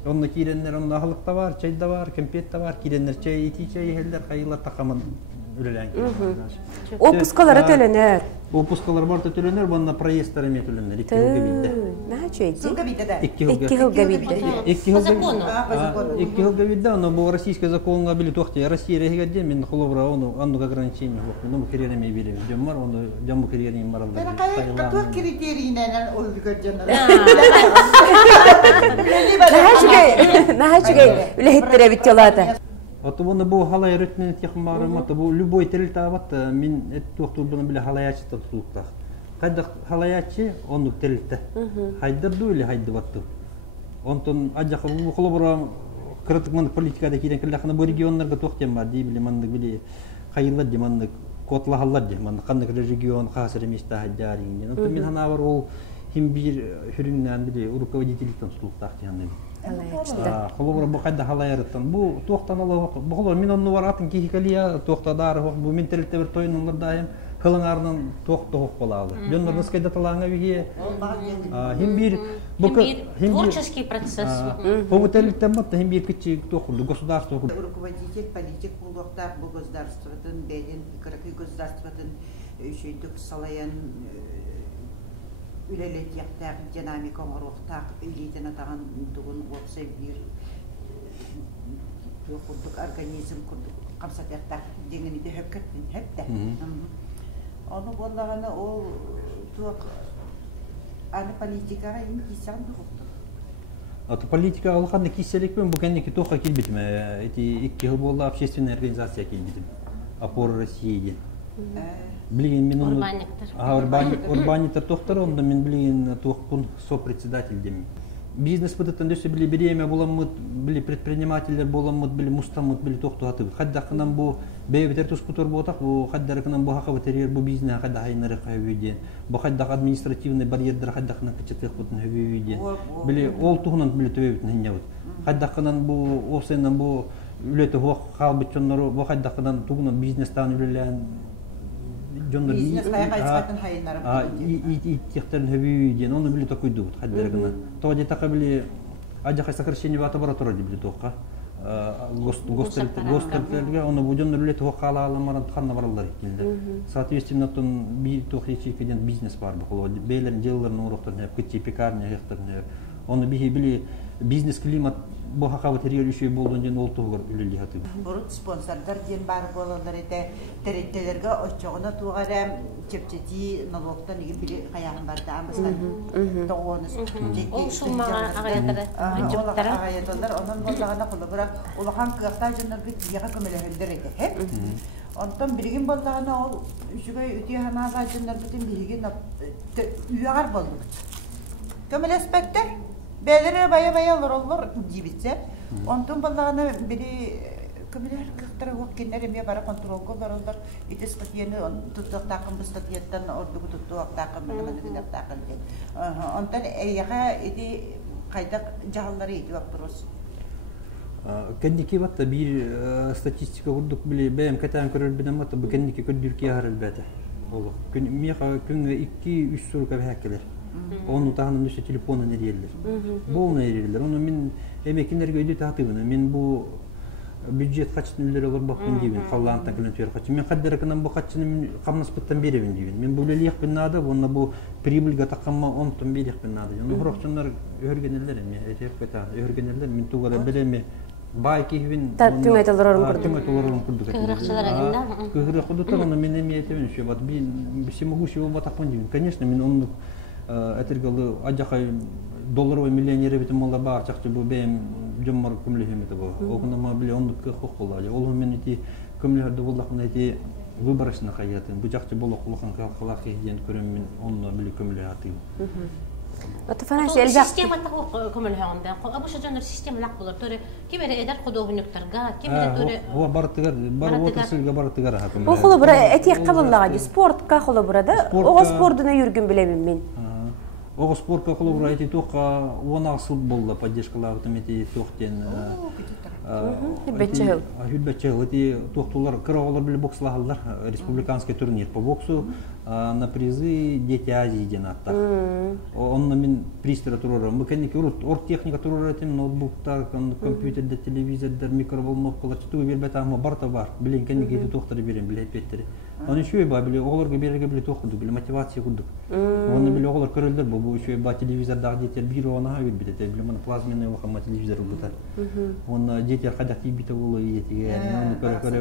Онны киреннер онны ахылык товар, чай товар, кемпет товар, киреннер чай, ити чай хелдер кайла такамын үлелән. Опускалары төлөнөр. Опускалар бар төлөнөр, бунда проездтар эме төлөнөр. 2 жылга бидде. Наа чөйди? 2 жылга бидде. 2 жылга бидде. 2 жылга бидде, но бу российский законга били тохте. Россия региде мен холобра ону андык ограничение жоқ. Ну киренеме билем. Жомар ону жамбу киренеме маралды. Катук критерийнен өзгөржөнөр. Наа чөй үлехтере бит жолата. Ото буны бу халай рөтмен техмары мата бу любой терилтабат мен эттукту буны биле халаячы тутуктак. Кайда халаячы ондук терилте. Хайдырду или хайдыбатту. Онтон ажак бу холобора кыртык ман политикада кирен кылахына бу регионнарга токтем бар ди биле мандык биле кайылла ди мандык котлахаллар ди мандык кандай регион хасыр места хаджари. Онтон мен хана бар ол химбир хүрүнгнан биле руководительден сулуктак дияны. Холовра бу кайда халайрыттан. Бу токтан алып, бу мен онну баратын кихикалия токтадар, бу менталитет бер тойнунлар дайым хылыңарынан токток болалы. Жоннор наскайда талаңа биге. Химбир творческий процесс. Повутелиттен мат химбир кичи токулду государство. Руководитель политик булдоктар бу государствотун беден кыркы государствотун шүйдүк салаян үлелетияқтар динамика оңыруқтақ үйлейтін атаған тұғын опсы бір құрдық организм құрдық қамсатияқтақ деңіні де хөпкеттін хөпті. Оны болағаны ол тұқ аны политикаға ең кейсеғын тұқтық. Политика алғанды кейселекпен бұл кәнеке тоққа келбетім. Екі жыл болды общественная организация келбетім. Опора России. Блин, мен урбанитер тоқтар, онда мен блин тоқпун сопредседатель дем. Бизнес бытыттан дөсі біле береме боламыд, біле предпринимательдер боламыд, біле мустамыд, біле тоқту атыбыд. Қаддақынан бұл бәйбетер тұскутор болтақ, бұл қаддарықынан бұл хақы бәтерер, бұл бизнес қадда хайнары қайвейден. Бұл қаддақ административный барьердер қаддақынан качетық бұтын өйден. Біле ол тұғынан біле төбейтін хинявыд. Қаддақынан бұл осайынан бұл үлеті қалбыт жонлары, бұл қаддақынан тұғынан бизнестан үлелән бизнес қайқайсқатын хайынларым иттерін хөбейден, оны біле тоқойды бұд, қаддарығынан. Тоғаде тақы біле ажақай сокращение бата бара тұрады біле тоққа. Гостерлерге, оны бұден үлі тоққа ала-аламаран тұқанна баралар етілді. Соответственно, бір тоқ ечекеден бизнес бар бұл. Бейлерін, желілерін орықтарын, күтте пекарня ектірін. Оны біле бизнес-климат бұл хақабы терер үшей болуын ден ол тұғыр үлілі хаты. Бұрыт спонсордар ден бар болалар еті тәреттелерге очоғына туғары чепчети налогтан егін біле қаяғын барды амыстан тоғуыныз. Ол шылмаға ағаятары жүптары? Ағаяталар, онын болдағына құлы бұрақ олақан қияқтар жөнлерге тияға көмелі еді. Онтан білген болдағына ол үшігай өте ханағар жөнлер бүтін білген үйағар болды. Көмелі аспекттер? Бәлері бая-бая олар дейбітсе, онтын болағына бірі көмелер қықтары өккенлер еме бара контролға барылдар. Еті статияны тұттықтақын бұл статияттан ордығы тұттықтақын, мүлімені тұттықтақын ден. Онтан әйеға еті қайдақ жағалары еті бақтырыз. Кәндеке батта бір статистика құрдық біле бәйім кәтән көрір біден батта бұл кәндеке көрдірке ағар әлбәті. Меға күнгі 2-3 сұры көбі әкелер. Onu tahmin düşe telefonu nereydiler. Bu nereydiler. Onu min emeklilerge ödü tahtıyını. Min bu büdjet kaçınları olur bakın diyeyim. Kallantan kilometre kaçın. Min kadderekten bu kaçını min kamnaspıttan berevin diyeyim. Min bu leliyek bin nada. Onu bu pribülge takama 10 ton beriyek bin nada. Yani horakçınlar örgenirler mi? Örgenirler min tuğara beleme. Bayki bin. Tüngaytalarım kurduk. Tüngaytalarım kurduk. Kıhıraqçılar agenda. Kıhıraqçılar onu min emniyete şu. Bir всемогущий его батакон дiyeyim. Конечно min onu Әтіргілі ажақай долларовый миллионері бітім олар бар чақты бұл бәйім жоммар көмілігіметі бұл. Оғына ма біле ондыққа құқ болады. Олығы мен әте көмілігерді болдақын әте выборышына қайатын. Бұл жақты бұл оқылықын қалақ егден көрім мен онына біле көмілігі атыйым. Система тағу көмілігінде. Абыша жондар система лақ болар. Кемері әдер құдоғынықтарға, кемері түрі... Оға барытығар, бар отырсылға барытығар ақым. Ол қолы бұра әте қабыллаға де, спортқа қолы бұрады. Оға спордына үргін білемін мен. Оғы спортқа құлы бұра әте тоққа оңа асыл болды поддержкалағы әте тоқтен хүлбәтчі ғыл. Әте тоқтылар қырағылар білі боксылағылар республиканский турнир по боксу на призы Дети Азии ден аттар. Онына мен пристері тұрырым. Бұл оргтехника тұрыр әтем, ноутбуктар, компьютердер, телевизордер, микроволновкалар, чүтігі бербәт ағыма барта бар. Білен кәнекейді тоқтары берем, біле әпеттері. Оны үшуе ба, біле оғыларға берерге біле тоқыдық, біле мотивация құдық. Оны біле оғылар көрілдер, бұл үшуе ба телевизордағы детер бір оғанаға өрбетеді, біле мұны плазменный оғама телевизор ұлбытар. Оны детер қадақ ебіті олы етеге, оны көрі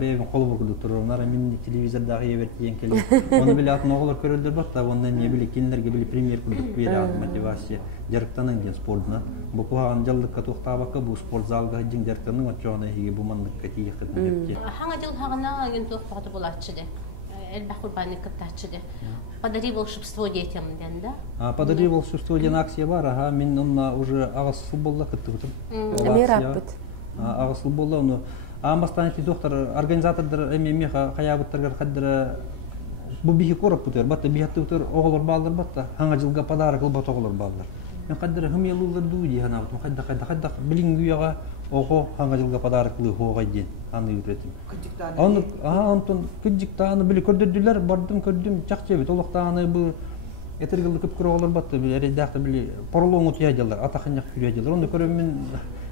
бәйбін қолы бұқыдық тұрыр, онара мен телевизордағы ебертеген келе. Оны біле атын оғылар көрілдер бақта, оны не біле келіндерге біле премьер құдық бере ағы мотивация. Жарықтанын ген спортына. Бұл қуаған жалдыққа тоқтабаққа бұл спорт залға жың жарықтанын отчоғына еге бұл мандыққа тиек қытын өпте. Хаңа жыл хағына ген тоқтағыды бұл атшыды. Әлбәқ құрбаны күтті атшыды. Подари волшебство детям ден, да? Подари волшебство ден акция бар. Мен онна уже ағас футболда күтті күтім. Әмер аппыт. Ағас футболда оны. Ағамбастан доктор, организатордар әмемеға қаябыттарға қаддыра бу бихи корап бутер, батта бихатты бутер оголор балдар батта, ханга жылга подарок кылбат оголор балдар. Мен каддыр хымелулар дууди ханабыт, кайда билингуяга ого ханга жылга подарок кылы хогай ден, аны үйретим. Аны антон кыджыктааны били көрдөдүлөр, бардым көрдүм, чакчебит, олоктааны бу этергилди көп көрөөлөр батта, били эрдакта били поролоңу тиядылар, атакынак хүрөдүлөр. Онда көрөм мен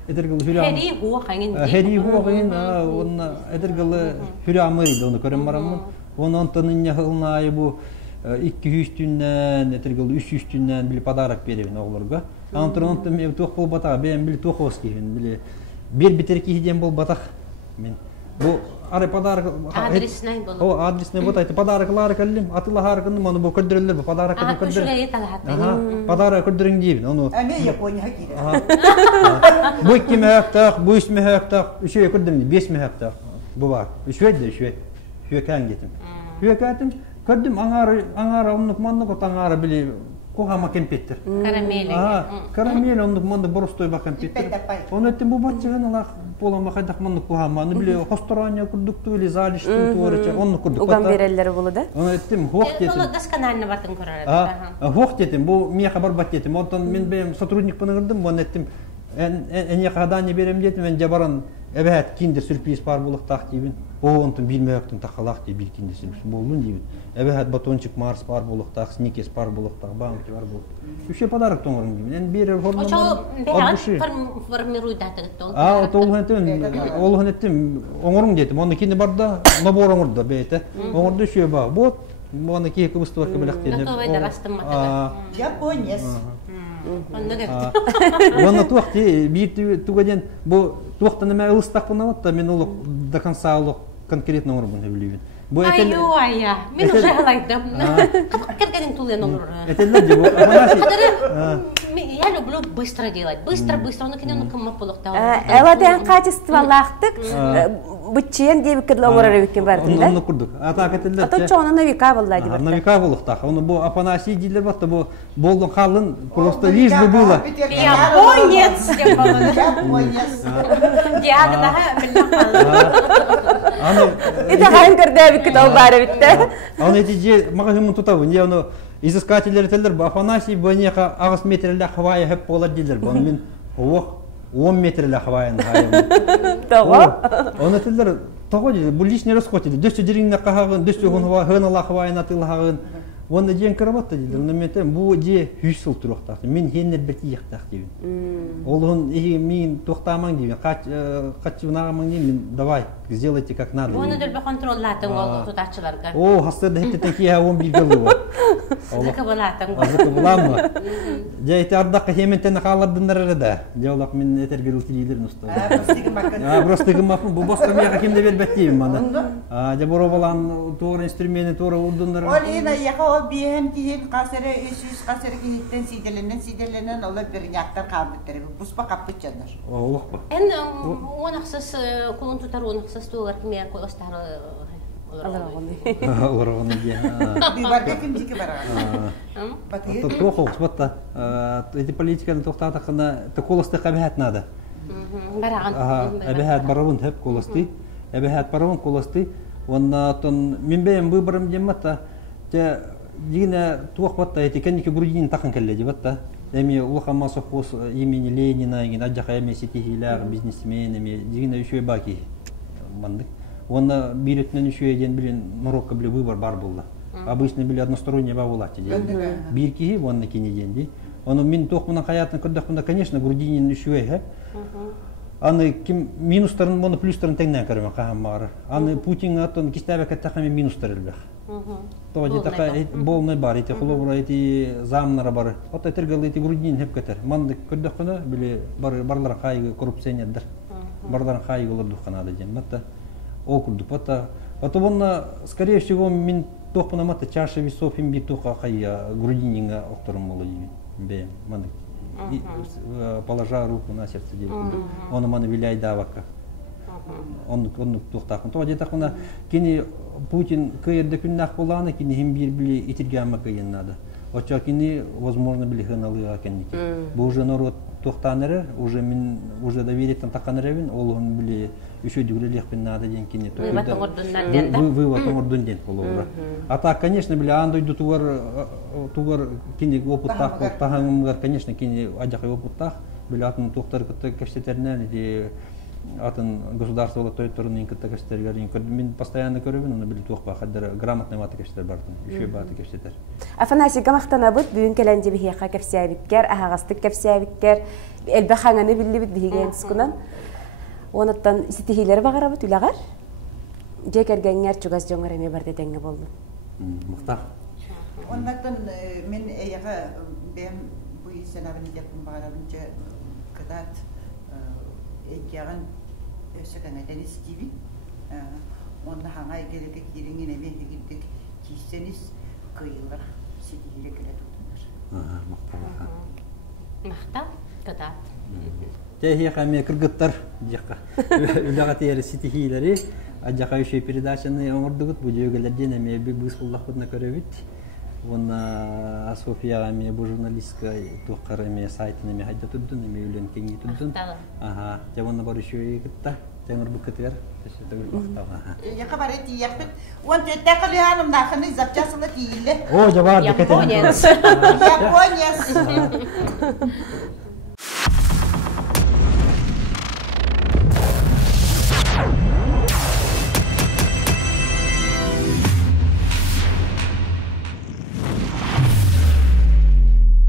этергилди хүрөм. Хери хуа кайын. Хери хуа кайын, онна этергилди хүрөмөйдү, оны көрөм барамын. Оны антонын хылнайы бу 200 түннен, этергилди 300 түннен били подарок беребин оглорго. Антон мен тох бол батага, мен били тохос кийин, били бер битер кийден бол батак мен. Бу ары подарок Адресный болуп. О, адресный вот эти подароклар келдим. Атыла харкын, маны бу көрдүрөлөр, подарок көрдүрөлөр. Подарок көрдүрүң дейбин. Ону Аме Япония кире. Бу 2 мектак, бу 3 мектак, 3 көрдүм, 5 мектак. Бу бар. 3 кан кетим. 3 катым, көрдүм аңара оннук маннук аңара били кохама кемпеттер. Карамели. Карамели оннук манды боростой ба кемпеттер. Оны эттим бу батчыгын алак полама кайдак маннук кохама. Аны били хосторания курдукту или залишту туурача оннук курдук. Уган береллери болу да? Оны эттим хох детим. Ол досконально бартын көрөр. Хох детим, бу мия хабар бат детим. Онтон мен бем сотрудник пыныгырдым, оны эттим. Эне кадан не берем детим, мен жабаран эбет киндер сюрприз бар булыктак дейбин. Онтон билмөктүн такалак дейбин, бир киндер сюрприз болдун дейбин. Эбет батончик Марс бар булыктак, сникерс бар булыктак, баунти бар булык. Үчө подарок тоңорун дейбин. Эн берер форма. Ошо формируй датыгытты. Ол ханеттим оңоруң детим. Оны кине барда, набор оңорда бейте. Оңорда үчө бар. Вот, муна кийки выставка белектен. Готовый растым матага. Япония. Оны туакти бир тугаден бу туактан эме ылыстак болот, мен ол до конца ол конкретно орбун билбейм. Бу Ай-ай-я, мен уже алайдым. Кыргын тулен olur. Этелде бу Я люблю быстро делать. Быстро, ну кино кымма полукта. Эладен качестволактык бычен деп кырлы оңорор өккен бардым да. Onu kurduk. Ata ketelde. Ата чоңна навика болла деп. Навика болуктак. Onu bu Афанасий дилер батты бу болдун калын просто лишь бы было. Японец деп болду. Японец. Диагноза Аны Иде хайын көрдөбүк кытал бары битте. Аны эти магазин тутабы. Не аны изыскательлер телдер Афанасий бонеха агыс метрлер хавая хеп болот дилер. Bunu мен 10 метрлер хаваян хайым. Того. Оны телдер того дилер. Бу лишний расход дилер. Дөстө диринне кахагын, дөстө хына хаваян атылгагын. Оны ден кырабатты дилер. Оны мен бу же 100 жыл туруктак. Мен хеннер бети яктак дейбин. Олун мен токтамаң дейбин. Качыбынагамаң дейбин. Давай, сделайте как надо. Оны дел контроллатын ол тутачыларга. О, хастырда хеттен кия 11 жылы бар. Закабалатын. Закабаламы. Жайты ардакка хементен калардындар да. Жолак мен этергел тилидерин уста. Простыгым мапын бу боска мияга кимде бербет дейбин мана. Жаборо балан туура инструменти туура урдундар. Олина яха ол бием кийин касыры 300 касыры кийиттен сиделенен олар берняктар кабыттыр. Буспа капычандар. Олокпа. Эн онаксыз кулун тутар онаксыз тугар кимия костары Олар оны де. Бибарда ким жики бара. Тут плохо, смотта. Эти политиканы токтатакына колосты кабихат надо. Бараган. Эбехат барабын хеп колосты. Эбехат барабын колосты. Оннан мен бем выборым дематта. Те дигине туакпатта эти кеники грудинин такын келле дебатта. Эми улахама совхоз имени Ленина, ген аджака эми сетихилер, бизнесмен эми дигине үшөй баки мандык. Онда биретнен үшөй ден билен Марокко биле выбор бар болду. Обычно биле односторонний ба болат ден. Бир кии онда кини денди. Оны мен токмунан хаятын көрдөкмүндө, конечно, грудинин үшөй, Аны ким минустарын, моны плюстарын теңнен көрөм кахамар. Аны Путин атын кистебе кеттахами минустар элбек. Тоди такай болмай бар, эти хлобура, эти замнара бар. Ата тергел эти грудинин хеп кетер. Манды көрдөкмүндө биле барлар кайгы коррупционердер. Барлар кайгы олорду канада ден. Мата ол курдук. Ата вонна скорее всего мен токмуна мата чаша весов им битука кай грудининга окторум болду дейбин. Бе манды положа руку на сердце делает. Он мана виляй давака. Он тухтакын. То детакына кини Путин кыйырды күннак буланы кини хим бир биле итиргәмә кыйын надо. очакини возможно били хыналыга кенники. Бу уже народ тохтаныры, уже мен уже довериеттен таканырыбын, ол он били еще дюлелехпен надо денькини. Вывод ордун ден болобура. А так, конечно, били андойду тугар кини опыттах, тахаңымгар, конечно, кини ажакай опыттах, били атын тохтар кытты кештетернен, иди атын государство той турнин кытты кештетергерин көрдүм. Мен постоянно көрөбүн, аны били тохпа кадыр грамотный маты кештетер бардым, еще баты кештетер. Афанасий гамахтанабыт бүгүн келенде бихиякка кепсиябиткер, ахагастык кепсиябиткер, элбахаңаны биллибит бихиген тускунан. Онаттан ситихилер багарабыт улагар. Жекергеңер чугас жоңор эме бар дедеңге болду. Мактак. Оннаттан мен эяга бем буй сенабын жакын багарабынча кадат экяган өсөгәңәдән истиби. Онда хаңай келеге кириңин эме дигидик кисенис кыйлар ситихиле келе тутунар. Мактак кадат. Техи хаме кыргыттар жакка. Улага тери ситихилери ажака иши передачаны оңордугут бу жөгөлөрден эме бис буллакпытына көрөбүт. Вона София эме бу журналистка туккар эме сайтын эме хайда турдун эме үлөн кеңи турдун. Ага, жамана бар иши кытта. Темир бу кытыр. Яка бар эти яктык. Он тетекли ханым нахны запчасына тииле. О, жабар дикетен. Японец.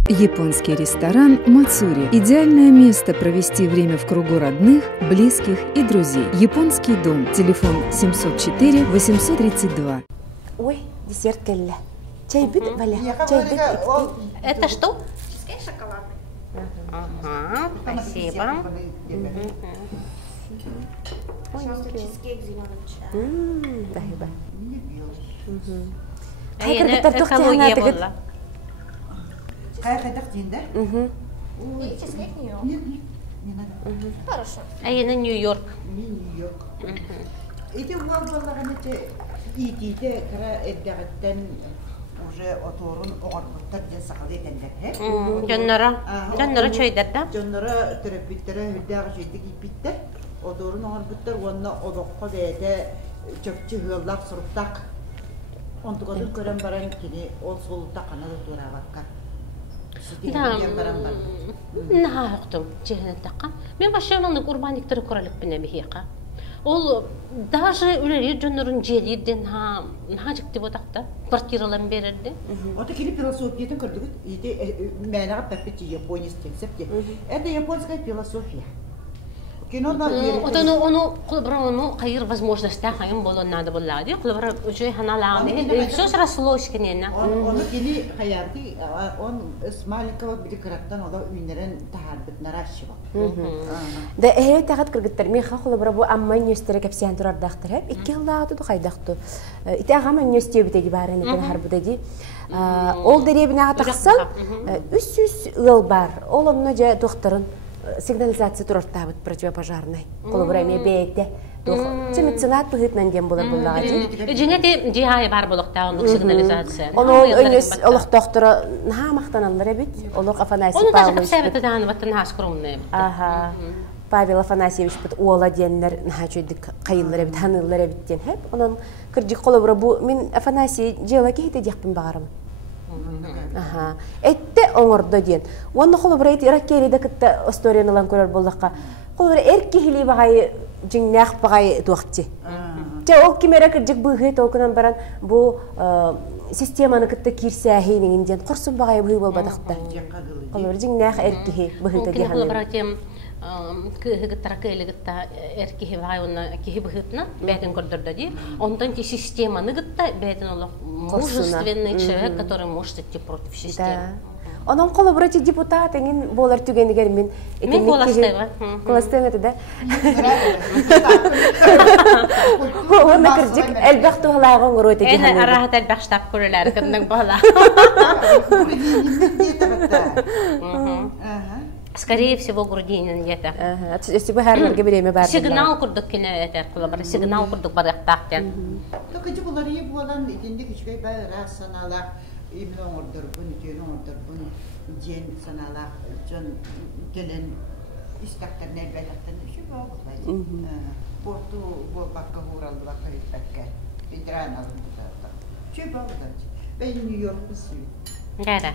Японский ресторан Мацури – идеальное место провести время в кругу родных, близких и друзей. Японский дом. Телефон 704-832. Ой, десерт келле. Чай бит, Валя? Чай бит. Это что? Чизкейк шоколадный. Ага, спасибо. Пожалуйста, чизкейк зеленым чаем. Спасибо. Это экология была. Кая кайдак дейинде? И чизкейк не ел. Не надо. Хорошо. Это Нью-Йорк. Нью-Йорк. Эти уалбаллаган эти итите кара эддагаттан уже оторун оңорбуттар ден сакалы экендер, Жоннора чойдар да? Жоннора терапевттері хүлдағы жүйдік ипиттер, оторун оңорбуттар, онна олоққа бәйді чөпчі ғыллақ сұрыптақ. Онтуғадың көрен баран кені ол солыта қанады тура баққа. Нахақтым, жегені таққа. Мен башылының урбаниктері көрілік біне бейеқа. Ол даже үлері жонырын желерден жікті бодақта, квартираларын берерді. Ота кені философиятын көрдігіт, мәнеға пәппетті японец тенсепте. Это японская философия. Onu kulubra kayır возможности hayım bolon nada bolladı. Kulubra ucu hanalanı. Söz rasloş kenene. Onu kini hayatı on Ismailkova bir karaktan ola ünlerin taharbet naraşı var. Da evet takat kırgıtlar mi kulubra bu amma üniversiteye kapsiyan turar daktır hep. 2 yıl daha tutu kaydaktı. İte ama üniversiteye bitegi barın eten harbu dedi. Ol derebine ataksal 300 yıl var. Ol onunca doktorun сигнализация турартабыт противопожарной. Колобраме бейте. Меценат быгытнан дем булар буллагы. Жеңете жихай бар болукта ондук сигнализация. Ол өнөс олук доктора мактаналар бит. Олук Афанасий Павлович. Ага. Павел Афанасьевич бит ола деннер нахачыдык кайыллар бит, ханыллар бит ден хеп. Онан кыржык колобра бу мен Афанасий жела кейте дияппын багарым. Ага. Этте оңордо ден. Онны холобра эти раккериде кытта историяларын көрөр болдукка. Холобра эрки хили багай жиңнак багай туакти. Же ол кимера кыржык быгы толкунан баран бу системаны кытта кирсәһинин ден курсун багай быгы болбадыкта. Холобра жиңнак эрки быгы ден. Холобра тем кыгыттаракылыгытта эрки багай онна ки быгытна бәтен көрдөрдө ди. Ондан ки системаны гытта бәтен ол мужественный человек, который может идти против системы. Onun kolaboratif депутат, engin bolar tügendiger men. Men kolastayba. Kolastayba da. Onu kırcık elbette halağın royta cihan. En arahat elbette tap körler kındık bala. Скорее всего, Грудинин где-то. Если бы Харвард время бар. Сигнал курдук кине это коллабора. Сигнал курдук барактактен. Только же булар еб болан идинде кичкей бай расаналар. именно ордербун, түйен ордербун, ден саналақ, жон келен истақтарын әлбәліқтен үші болғылайды. Борту баққа ғуралды баққа етпәкке, бедран алынды да. Үші болғылайды. Бәй Нью-Йорк бұсы. Гәрі.